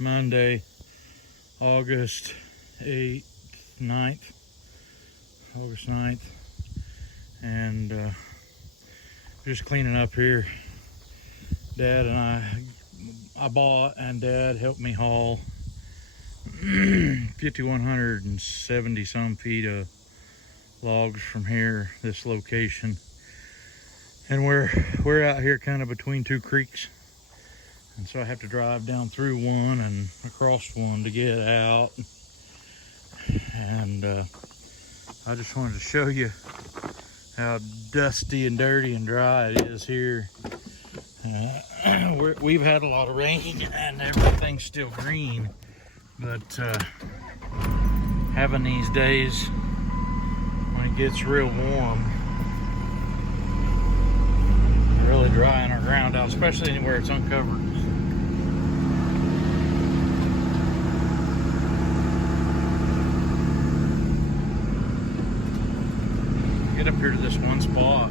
Monday, August 8th, 9th, August 9th, and just cleaning up here. Dad and I bought, and Dad helped me haul 5,170 some feet of logs from here, this location. And we're out here kind of between two creeks. And so I have to drive down through one and across one to get out. And I just wanted to show you how dusty and dirty and dry it is here. We've had a lot of rain and everything's still green. But having these days when it gets real warm, really drying our ground out, especially anywhere it's uncovered. Get up here to this one spot.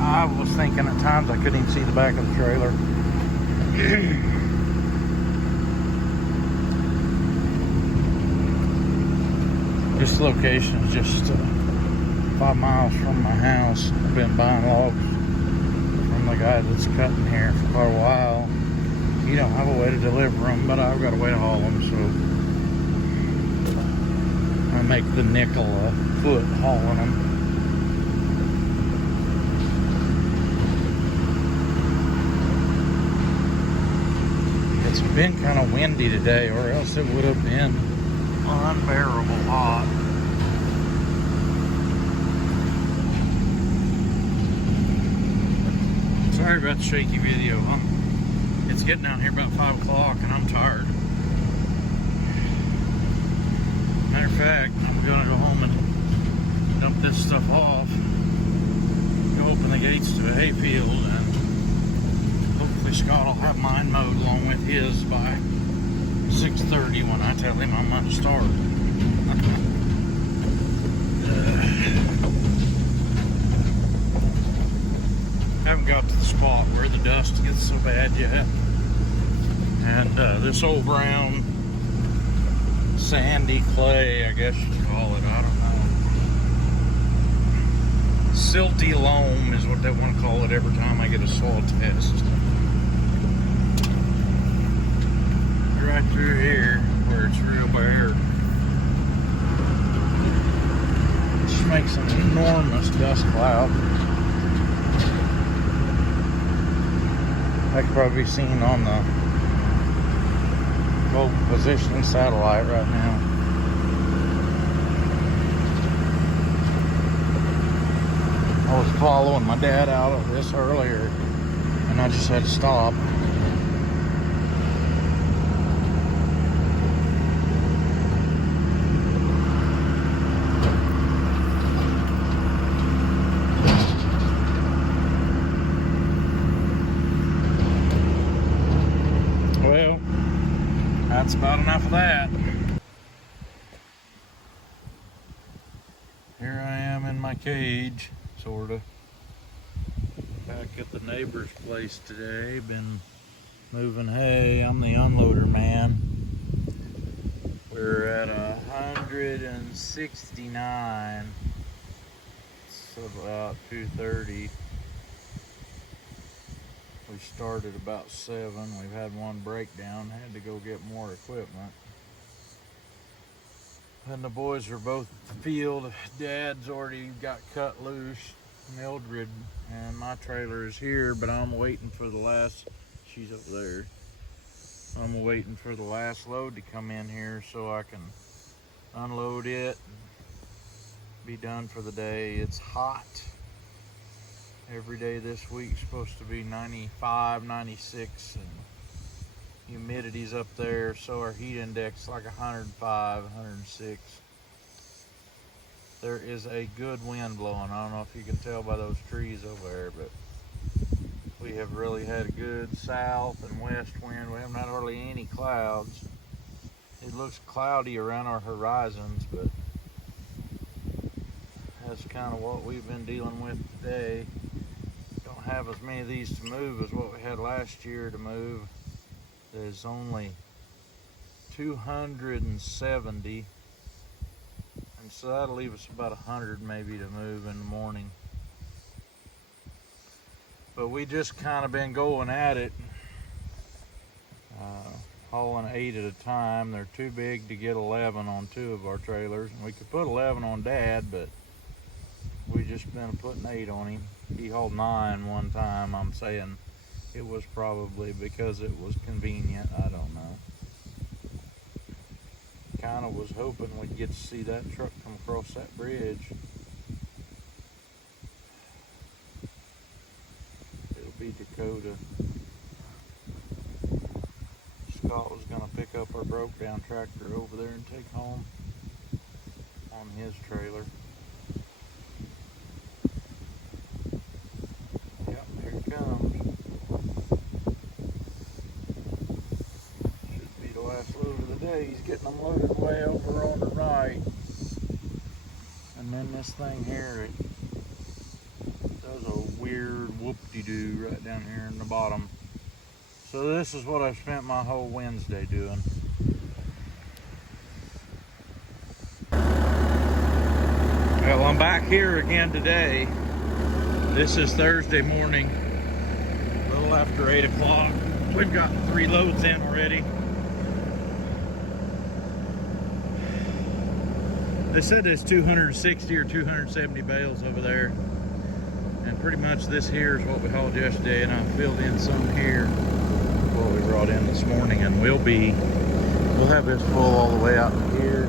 I was thinking at times I couldn't even see the back of the trailer. This location is just 5 miles from my house. I've been buying logs from the guy that's cutting here for quite a while. You don't have a way to deliver them, but I've got a way to haul them, so I make the nickel a foot hauling them. It's been kind of windy today, or else it would have been unbearable hot. Sorry about the shaky video. It's getting down here about 5 o'clock and I'm tired. Matter of fact, I'm gonna go home and dump this stuff off, go open the gates to a hayfield, and hopefully Scott will have mine mowed along with his by 6:30 when I tell him I'm going to start. Haven't got to the spot where the dust gets so bad yet. And this old brown sandy clay, I guess you'd call it, I don't know. Silty loam is what they want to call it every time I get a soil test. Right through here where it's real bare. It just makes an enormous dust cloud. That could probably be seen on the global positioning satellite right now. I was following my dad out of this earlier and I just had to stop. Well, that's about enough of that. Here I am in my cage, sorta. Back at the neighbor's place today. Been moving hay. I'm the unloader man. We're at 169. It's about 2:30. We started about 7. We've had one breakdown. Had to go get more equipment. And the boys are both at the field. Dad's already got cut loose, Mildred, and my trailer is here, but I'm waiting for the last, she's up there. I'm waiting for the last load to come in here so I can unload it and be done for the day. It's hot. Every day this week's supposed to be 95, 96, and humidity's up there, so our heat index is like 105, 106. There is a good wind blowing. I don't know if you can tell by those trees over there, but we have really had a good south and west wind. We haven't had hardly any clouds. It looks cloudy around our horizons, but that's kind of what we've been dealing with today. Don't have as many of these to move as what we had last year to move. there's only 270, and so that'll leave us about 100 maybe to move in the morning. But we just kind of been going at it, hauling 8 at a time. They're too big to get 11 on 2 of our trailers, and we could put 11 on Dad, but we just been putting 8 on him. He hauled 9 one time. I'm saying it was probably because it was convenient. I don't know. Kind of was hoping we'd get to see that truck come across that bridge. It'll be Dakota. Scott was going to pick up our broke down tractor over there and take home on his trailer. Yep, here it comes. Should be the last load of the day. He's getting them loaded way over on the right. And then this thing here, it does a weird whoop-de-doo right down here in the bottom. So this is what I've spent my whole Wednesday doing. Well, I'm back here again today. This is Thursday morning, a little after 8 o'clock. We've got 3 loads in already. They said there's 260 or 270 bales over there. And pretty much this here is what we hauled yesterday, and I filled in some here, what we brought in this morning, and we'll have this full all the way out to here.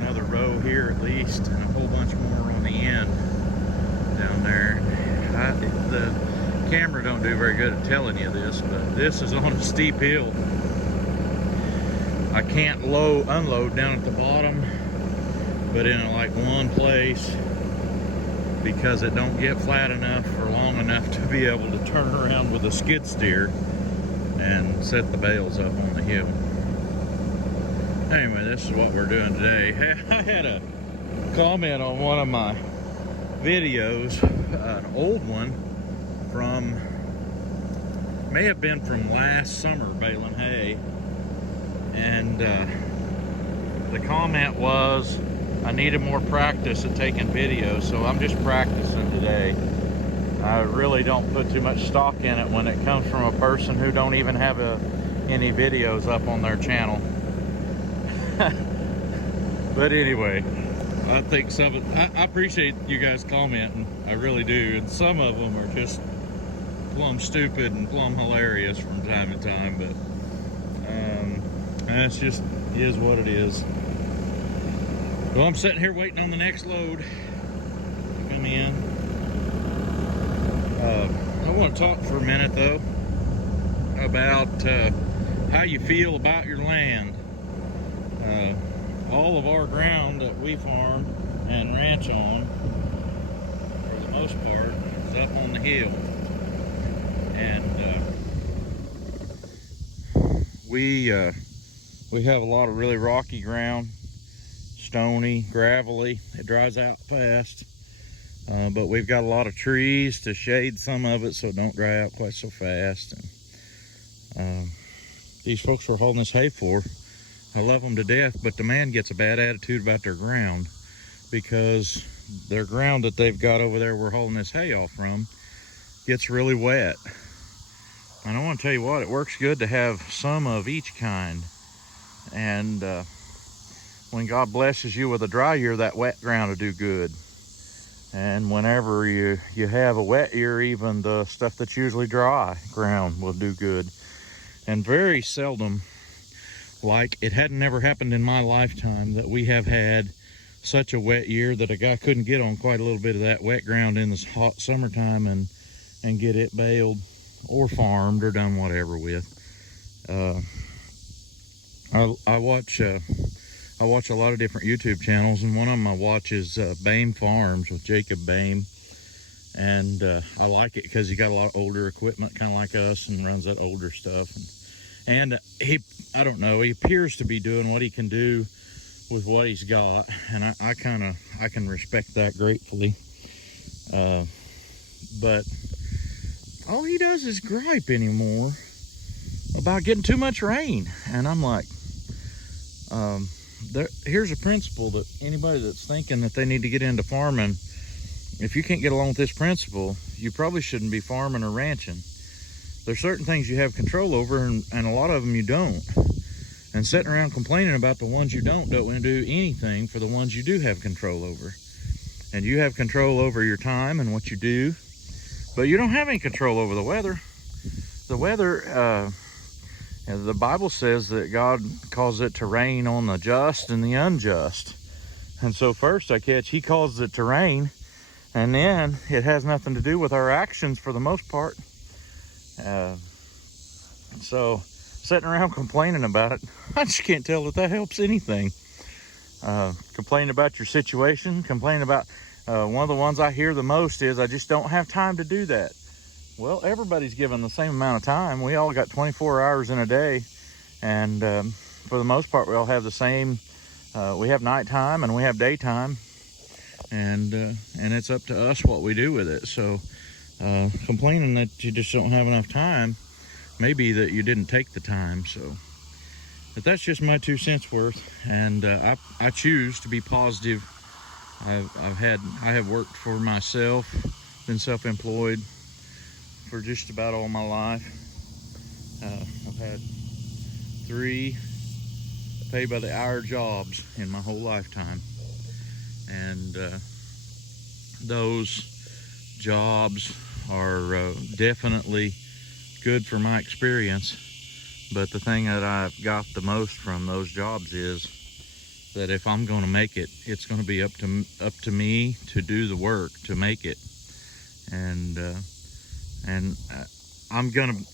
Another row here at least, and a whole bunch more on the end down there. The camera don't do very good at telling you this, but this is on a steep hill. I can't unload down at the bottom, but in like one place, because it don't get flat enough or long enough to be able to turn around with a skid steer and set the bales up on the hill. Anyway, this is what we're doing today. I had a comment on one of my videos, an old one from, may have been from last summer, baling hay, and the comment was, I needed more practice at taking videos, so I'm just practicing today. I really don't put too much stock in it when it comes from a person who don't even have any videos up on their channel. But anyway, I think I appreciate you guys commenting, I really do, and some of them are just plumb stupid and plumb hilarious from time to time, but that's just is what it is. Well, I'm sitting here waiting on the next load to come in. I want to talk for a minute though about how you feel about your land. All of our ground that we farm and ranch on, for the most part, is up on the hill. And we have a lot of really rocky ground. Stony, gravelly, it dries out fast, but we've got a lot of trees to shade some of it so it don't dry out quite so fast. And these folks we're hauling this hay for, I love them to death, but the man gets a bad attitude about their ground, because their ground that they've got over there we're hauling this hay off from gets really wet. And I want to tell you what, it works good to have some of each kind. And when God blesses you with a dry year, that wet ground will do good. And whenever you have a wet year, even the stuff that's usually dry ground will do good. And very seldom, like it had never happened in my lifetime, that we have had such a wet year that a guy couldn't get on quite a little bit of that wet ground in this hot summertime and get it baled or farmed or done whatever with. I watch a lot of different YouTube channels, and one of them I watch is Bame Farms with Jacob Bame. And I like it because he got a lot of older equipment, kind of like us, and runs that older stuff. And I don't know, he appears to be doing what he can do with what he's got, and I can respect that gratefully. But all he does is gripe anymore about getting too much rain. And I'm like, here's a principle that anybody that's thinking that they need to get into farming, if you can't get along with this principle, you probably shouldn't be farming or ranching. There's certain things you have control over, and a lot of them you don't. And sitting around complaining about the ones you don't do anything for the ones you do have control over. And you have control over your time and what you do, but you don't have any control over the weather. The weather, the Bible says that God calls it to rain on the just and the unjust. And so first he calls it to rain, and then it has nothing to do with our actions for the most part. So sitting around complaining about it, I just can't tell that helps anything. Complain about your situation, complain about, one of the ones I hear the most is, I just don't have time to do that. Well, everybody's given the same amount of time. We all got 24 hours in a day, and for the most part, we all have the same. We have nighttime and we have daytime, and it's up to us what we do with it. So complaining that you just don't have enough time, maybe that you didn't take the time. So, but that's just my 2 cents worth, and I choose to be positive. I have worked for myself, been self-employed for just about all my life. I've had 3 pay by the hour jobs in my whole lifetime, and those jobs are definitely good for my experience. But the thing that I've got the most from those jobs is that if I'm going to make it, it's going to be up to me to do the work to make it. And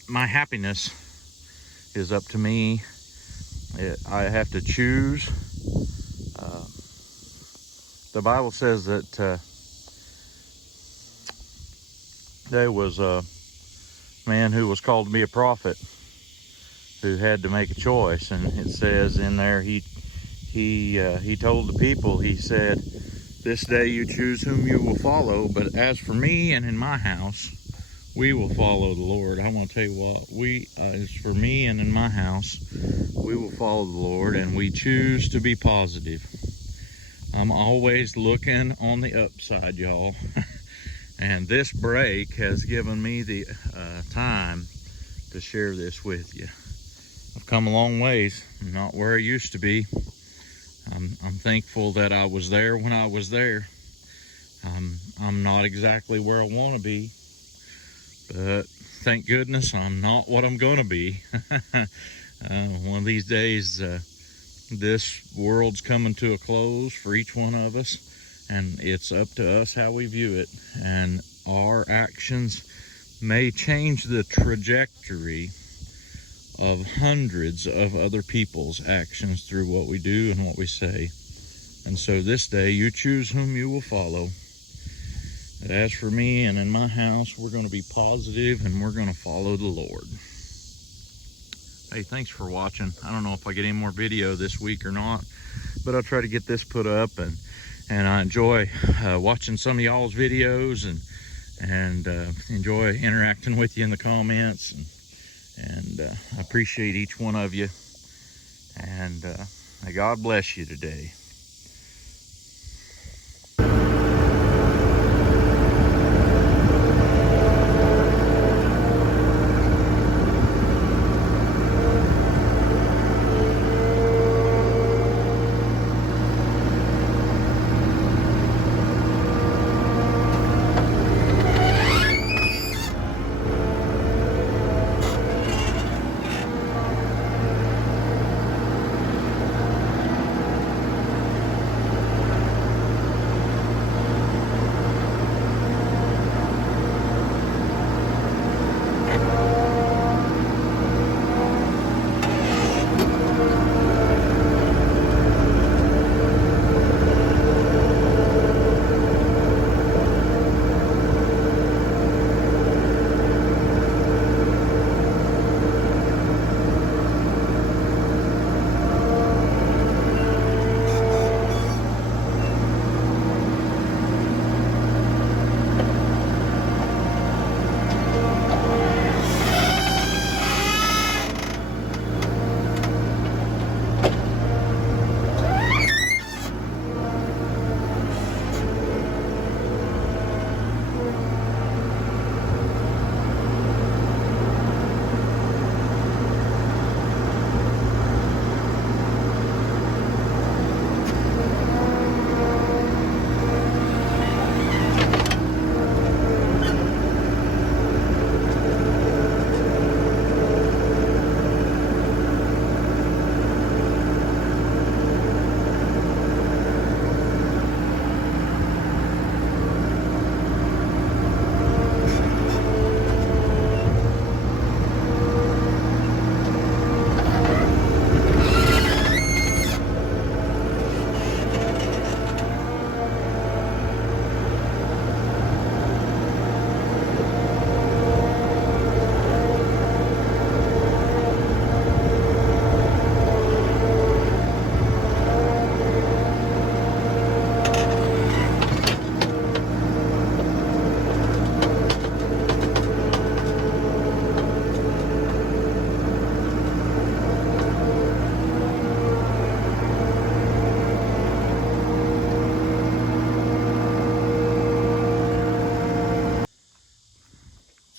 my happiness is up to me. I have to choose. The Bible says that there was a man who was called to be a prophet who had to make a choice, and it says in there he told the people, he said, "This day you choose whom you will follow, but as for me and in my house, we will follow the Lord." I want to tell you what, as for me and in my house, we will follow the Lord, and we choose to be positive. I'm always looking on the upside, y'all. And this break has given me the time to share this with you. I've come a long ways, not where I used to be. I'm thankful that I was there when I was there. I'm not exactly where I want to be, but thank goodness I'm not what I'm going to be. One of these days, this world's coming to a close for each one of us, and it's up to us how we view it. And our actions may change the trajectory of hundreds of other people's actions through what we do and what we say. And so this day, you choose whom you will follow. But as for me and in my house, we're going to be positive, and we're going to follow the Lord. Hey, thanks for watching. I don't know if I get any more video this week or not, but I'll try to get this put up, and I enjoy watching some of y'all's videos, and enjoy interacting with you in the comments, and I appreciate each one of you, and may God bless you today.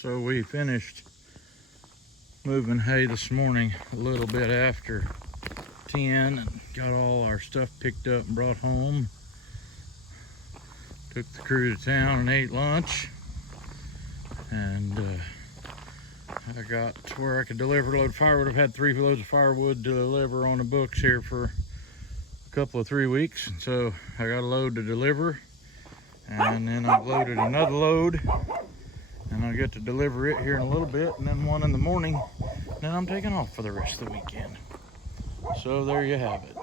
So we finished moving hay this morning a little bit after 10 and got all our stuff picked up and brought home. Took the crew to town and ate lunch. And I got to where I could deliver a load of firewood. I've had 3 loads of firewood to deliver on the books here for a couple of 3 weeks. And so I got a load to deliver. And then I've loaded another load. And I'll get to deliver it here in a little bit. And then one in the morning. Then I'm taking off for the rest of the weekend. So there you have it.